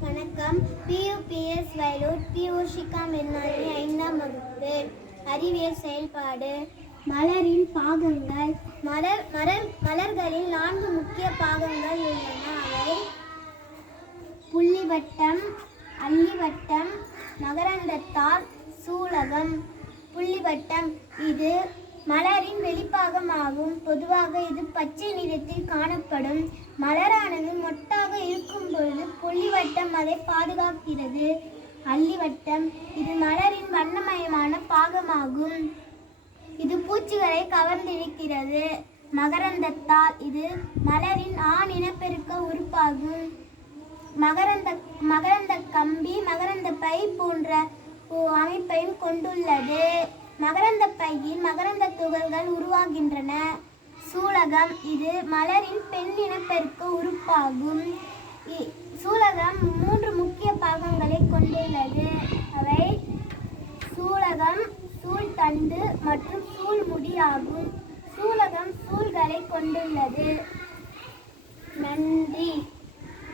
வணக்கம். பியூபிஎஸ் வயலூர் பியூஷிகா மென்னாரி 5ஆம் வகுப்பு. அறிவியல் செயல்பாடு. மலரின் பாகங்கள். மலர்களில் 4 முக்கிய பாகங்கள் உள்ளன. அவை புள்ளிவட்டம், அல்லிவட்டம், மகரந்தத்தாள், சூலகம். புள்ளிவட்டம் இது மலரின் வெளிப்பாகமாகும். பொதுவாக இது பச்சை நிறத்தில் காணப்படும். மலரானது மொட்டாக இருக்கும் பொழுது புள்ளிவட்டம் அதை பாதுகாக்கிறது. அல்லிவட்டம் இது மலரின் வண்ணமயமான பாகமாகும். இது பூச்சிகளை கவர்ந்திழுக்கிறது. மகரந்தத்தாள் இது மலரின் ஆண் இனப்பெருக்க உறுப்பாகும். மகரந்த கம்பி மகரந்த பை போன்ற அமைப்பையும் கொண்டுள்ளது. மகரந்த பையில் மகரந்த துகள்கள் உருவாகின்றன. சூலகம் இது மலரின் பெண் இனப்பெருக்க உறுப்பாகும். சூலகம் 3 முக்கிய பாகங்களை கொண்டுள்ளது. அவை சூலகம், சூழ்தண்டு மற்றும் சூழ்முடி ஆகும். சூலகம் சூல்களை கொண்டுள்ளது. நன்றி.